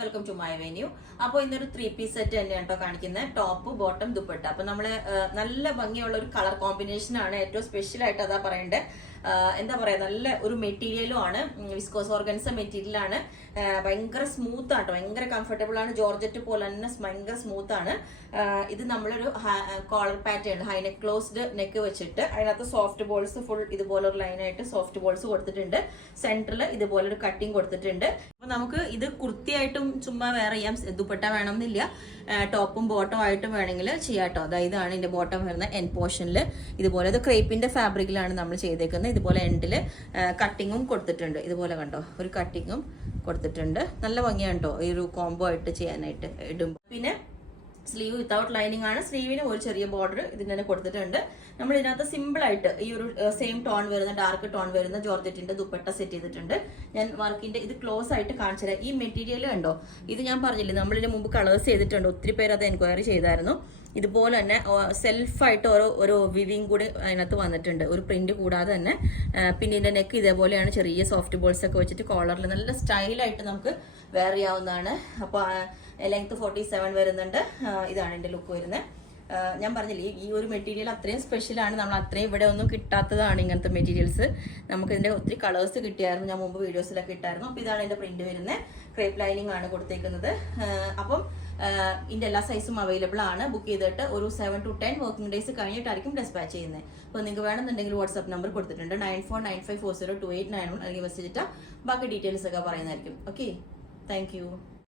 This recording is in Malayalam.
Welcome to my venue. അപ്പോൾ ഇന്നൊരു 3-piece സെറ്റ് തന്നെയാണ് കേട്ടോ കാണിക്കുന്നത്. Top bottom dupatta. അപ്പൊ നമ്മള് നല്ല ഭംഗിയുള്ള ഒരു കളർ കോമ്പിനേഷൻ ആണ്. ഏറ്റവും സ്പെഷ്യൽ ആയിട്ട് അതാ പറയണ്ടേ. എന്താ പറയാ, നല്ല ഒരു മെറ്റീരിയലും ആണ്. വിസ്കോസ് ഓർഗൻസ മെറ്റീരിയൽ ആണ്. ഭയങ്കര സ്മൂത്ത് ആണ്, ഭയങ്കര കംഫർട്ടബിൾ ആണ്. ജോർജറ്റ് പോലെ തന്നെ ഭയങ്കര സ്മൂത്ത് ആണ്. ഇത് നമ്മളൊരു collar pattern, high neck closed neck വെച്ചിട്ട് അതിനകത്ത് സോഫ്റ്റ് ബോൾസ് ഫുൾ ഇതുപോലെ ഒരു ലൈനായിട്ട് സോഫ്റ്റ് ബോൾസ് കൊടുത്തിട്ടുണ്ട്. സെന്ററിൽ ഇതുപോലെ ഒരു കട്ടിങ് കൊടുത്തിട്ടുണ്ട്. അപ്പൊ നമുക്ക് ഇത് കുർത്തിയായിട്ടും ചുമ്മാ വേറെ ചെയ്യാം, ദുപ്പട്ട വേണമെന്നില്ല. ടോപ്പും ബോട്ടം ആയിട്ടും വേണമെങ്കിൽ ചെയ്യാട്ടോ. അതായത് ഇതാണ് ഇതിന്റെ ബോട്ടം വരുന്ന എൻ പോർഷനിൽ ഇതുപോലെ ഇത് ക്രേപ്പിന്റെ ഫാബ്രിക്കിലാണ് നമ്മൾ ചെയ്തേക്കുന്നത്. ഇതുപോലെ എൻഡിൽ കട്ടിങ്ങും കൊടുത്തിട്ടുണ്ട്. ഇതുപോലെ കണ്ടോ, ഒരു കട്ടിങ്ങും കൊടുത്തിട്ടുണ്ട്. നല്ല ഭംഗിയാണ് കേട്ടോ ഈ ഒരു കോംബോ ആയിട്ട് ചെയ്യാനായിട്ട് ഇടും. പിന്നെ സ്ലീവ് വിത്തൗട്ട് ലൈനിങ് ആണ്. സ്ലീവിന് ഒരു ചെറിയ ബോർഡർ ഇതിന് തന്നെ കൊടുത്തിട്ടുണ്ട്. നമ്മൾ ഇതിനകത്ത് സിമ്പിൾ ആയിട്ട് ഈ ഒരു സെയിം ടോൺ വരുന്ന, ഡാർക്ക് ടോൺ വരുന്ന ജോർജറ്റിന്റെ ദുപ്പട്ട സെറ്റ് ചെയ്തിട്ടുണ്ട്. ഞാൻ വർക്കിന്റെ ഇത് ക്ലോസ് ആയിട്ട് കാണിച്ചു തരാം. ഈ മെറ്റീരിയൽ കണ്ടോ, ഇത് ഞാൻ പറഞ്ഞില്ലേ നമ്മളിതിന് മുമ്പ് കളേഴ്സ് ചെയ്തിട്ടുണ്ട്. ഒത്തിരി പേര് അത് എൻക്വയറി ചെയ്തായിരുന്നു. ഇതുപോലെ തന്നെ സെൽഫായിട്ട് ഓരോ വിവിങ് കൂടി അതിനകത്ത് വന്നിട്ടുണ്ട്, ഒരു പ്രിന്റ് കൂടാതെ തന്നെ. പിന്നെ ഇതിന്റെ നെക്ക് ഇതേപോലെയാണ്, ചെറിയ സോഫ്റ്റ് ബോൾസ് ഒക്കെ വെച്ചിട്ട് കോളറിൽ നല്ല സ്റ്റൈലായിട്ട് നമുക്ക് വെയർ ചെയ്യാവുന്നതാണ്. അപ്പോൾ ലെങ്ത് 47 വരുന്നുണ്ട്. ഇതാണ് എൻ്റെ ലുക്ക് വരുന്നത്. ഞാൻ പറഞ്ഞില്ലേ ഈ ഒരു മെറ്റീരിയൽ അത്രയും സ്പെഷ്യലാണ്. നമ്മൾ അത്രയും ഇവിടെ ഒന്നും കിട്ടാത്തതാണ് ഇങ്ങനത്തെ മെറ്റീരിയൽസ്. നമുക്ക് ഇതിന്റെ ഒത്തിരി കളേഴ്സ് കിട്ടിയായിരുന്നു, ഞാൻ മുമ്പ് വീഡിയോസിലൊക്കെ ഇട്ടായിരുന്നു. അപ്പോൾ ഇതാണ് എൻ്റെ പ്രിന്റ് വരുന്നത്. ക്രേപ്പ് ലൈനിങ് ആണ് കൊടുത്തേക്കുന്നത്. അപ്പം ഇതിന്റെ എല്ലാ സൈസും അവൈലബിൾ ആണ്. ബുക്ക് ചെയ്തിട്ട് ഒരു 7 to 10 വർക്കിംഗ് ഡേയ്സ് കഴിഞ്ഞിട്ടായിരിക്കും ഡെസ്പാച്ച് ചെയ്യുന്നത്. അപ്പോൾ നിങ്ങൾക്ക് വേണമെന്നുണ്ടെങ്കിൽ വാട്സ്ആപ്പ് നമ്പർ കൊടുത്തിട്ടുണ്ട് 9495402891 അല്ലെങ്കിൽ മെസ്സേജ് ഇട്ടാൽ ബാക്കി ഡീറ്റെയിൽസ് ഒക്കെ പറയുന്നതായിരിക്കും. Okay, thank you.